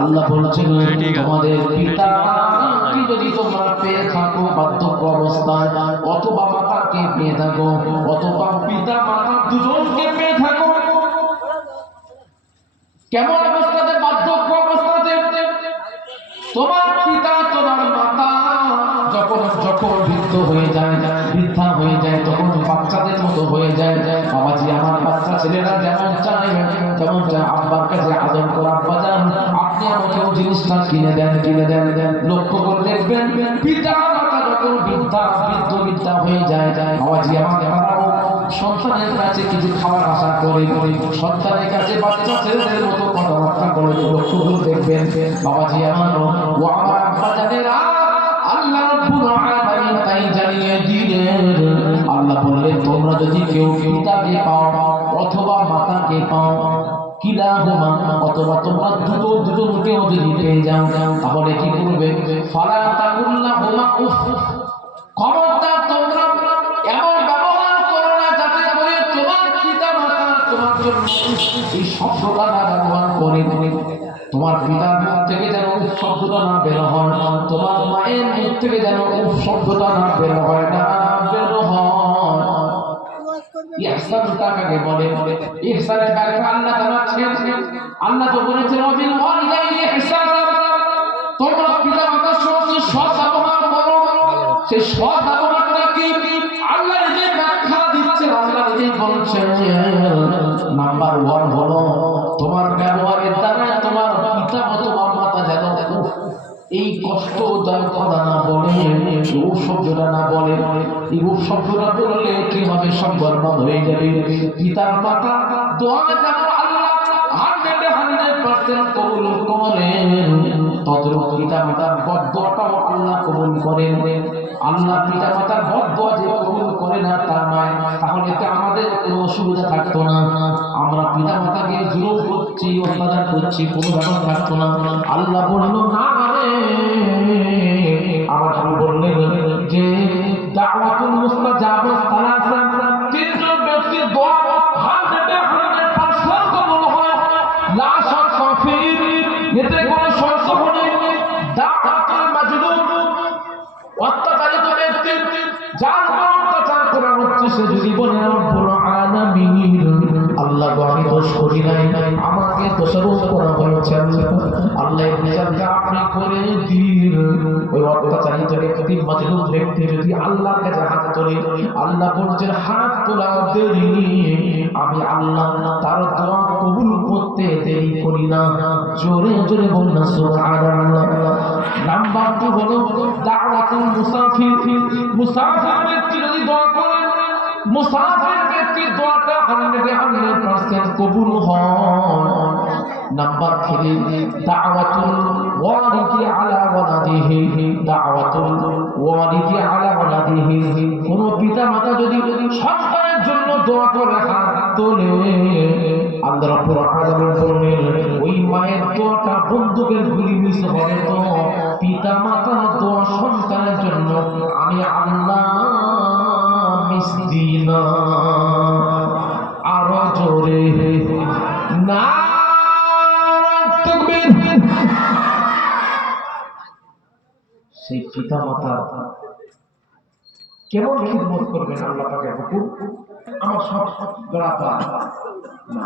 আল্লাহ বলছেন তোমাদের পিতা যদি তোমরা পেয়ে থাকো বার্ধক্য অবস্থায় অথবা মাতাকে পেয়ে থাকো অথবা পিতা মাতা দুজনকে পেয়ে থাকো। কেমন অবস্থাতে? বার্ধক্য অবস্থাতে। তোমার পিতা তোমার মাতা যখন বৃদ্ধ হয়ে যায়, বৃদ্ধা হয়ে যায়, তখন বাচ্চাদের মতো হয়ে যায়। বাবাজি, আমার বাচ্চা ছেলেরা যেমন চায় আব্বার কাছে আদর করে, আব্বা জান আপনি আমাকেও জিনিসটা কিনে দেন। লক্ষ্য করে দেখবেন পিতা মাতা যখন বৃদ্ধা হয়ে যায়, বাবাজি আমাকে সন্তানের কাছে কিছু খাওয়ার আশা করে, সন্তানের কাছে বাচ্চা ছেলেদের মতো কথাবার্তা করে। লক্ষ্য করে দেখবেন বাবাজি আমার ও আমার আব্বা জানেরা, আল্লাহ রাব্বুল আলামিন তাই জানিয়ে দিলেন। আল্লাহ বললেন তোমরা যদি কেউ পিতাকে পাও অথবা মাতাকে পাও, কিলাহুমা অথবা তোমরা দুজনকেও যদি পেয়ে যাও, তাহলে কি করবে? ফালা তাকুল্লাহুমা উফ, খবরদার তোমরা এমন ব্যবহার করো না যাতে করে তোমার পিতা মাতা তোমার জন্য এই শব্দটা না ব্যবহার করে। তোমার পিতার মুখ থেকে যেন শব্দটা না বের হয়, তোমার মায়ের মুখ থেকে যেন শব্দটা না বের হয়। ইহসান কাকে বলে? ইহসানের ব্যাখ্যা আল্লাহ জানাচ্ছেন। আল্লাহ তো বলেছেন ওয়াবিল ওয়ালিদাইনি ইহসানা, তোমরা পিতা মাতার সঙ্গে সৎ ব্যবহার করো। সেই সৎ ব্যবহারটা কি? আল্লাহ নিজে ব্যাখ্যা দিচ্ছেন। আল্লাহ নিজে বলছেন নাম্বার 1 হলো তোমার ব্যবহারের দ্বারা তোমার পিতা অথবা মাতা যেন এই কষ্টদায়ক কথা না বলে, রূপ শব্দটা না বলে। এই রূপ শব্দটা বললে কি হবে? সম্পর্ক হয়ে যাবে। পিতার মাতা দোয়া যেন আল্লাহ 100% কবুল করেন, তদ্রূপ পিতা মাতার বদদোয়াটাও আল্লাহ কবুল করেন। আল্লাহ পিতা মাতার বদদোয়া যে কবুল করে না তার নয়, তাহলে কি আমাদের কোনো অসুবিধা থাকতো না? আমরা পিতা মাতাকে জুলুম করছি, অত্যাচার করছি, কোনো ব্যাপার থাকতো না। আল্লাহ বলল না, আমার আমি বললেন যে দাওয়াতুল মুস্তাজাবা সালাসা, তিনজন ব্যক্তির দোয়া 100% কবুল হয়, লা শাক্কা ফিহি, এতে কোনো সন্দেহ নেই। দাওয়াতুল মাজলুম, অত্যাচারিত ব্যক্তি যার উপর অত্যাচার করা হচ্ছে, সে যদি বলে রব্বুল আলামিন আল্লাহ আমি দোষ করি নাই, আমাকে দোষারোপ করা হয়েছে, আল্লাহ এই বিচারটা আপনি করে দিন। ওই অত্যাচারিত ব্যক্তি মাজলুম ব্যক্তি যদি আল্লাহর কাছে হাত তোলে, আল্লাহ বলছেন হাত তোলা দেরি, আমি আল্লাহ তার দোয়া কবুল করতে দেরি করি না। জোরে জোরে বলুন সুবহানাল্লাহ। নাম্বার 2 হলো দাওয়াতুল মুসাফির। মুসাফির ব্যক্তি যদি দোয়া করে, মুসাফির ব্যক্তির দোয়াটা 100% কবুল হয়। নাম্বার 3 দাওয়াতুল ওয়ালিদি আলা ওয়ালাদিহি, দাওয়াতুল ওয়ালিদি আলা ওয়ালাদিহি, কোন পিতা মাতা যদি সন্তানের জন্য দোয়া করে হাত তোলে, আল্লাহ রাব্বুল আলামিন বলেন ওই মায়ের দোয়াটা বন্দুকের গুলি মিস হবে তো পিতা মাতার দোয়া সন্তানের জন্য আমি আল্লাহ মিস দিই না। আরো জোরে না তাকবীর। সেই পিতা মাতা কেমন খিদমত করবেন আল্লাহ পাকের হুকুম, আমার সব গড়া পা না।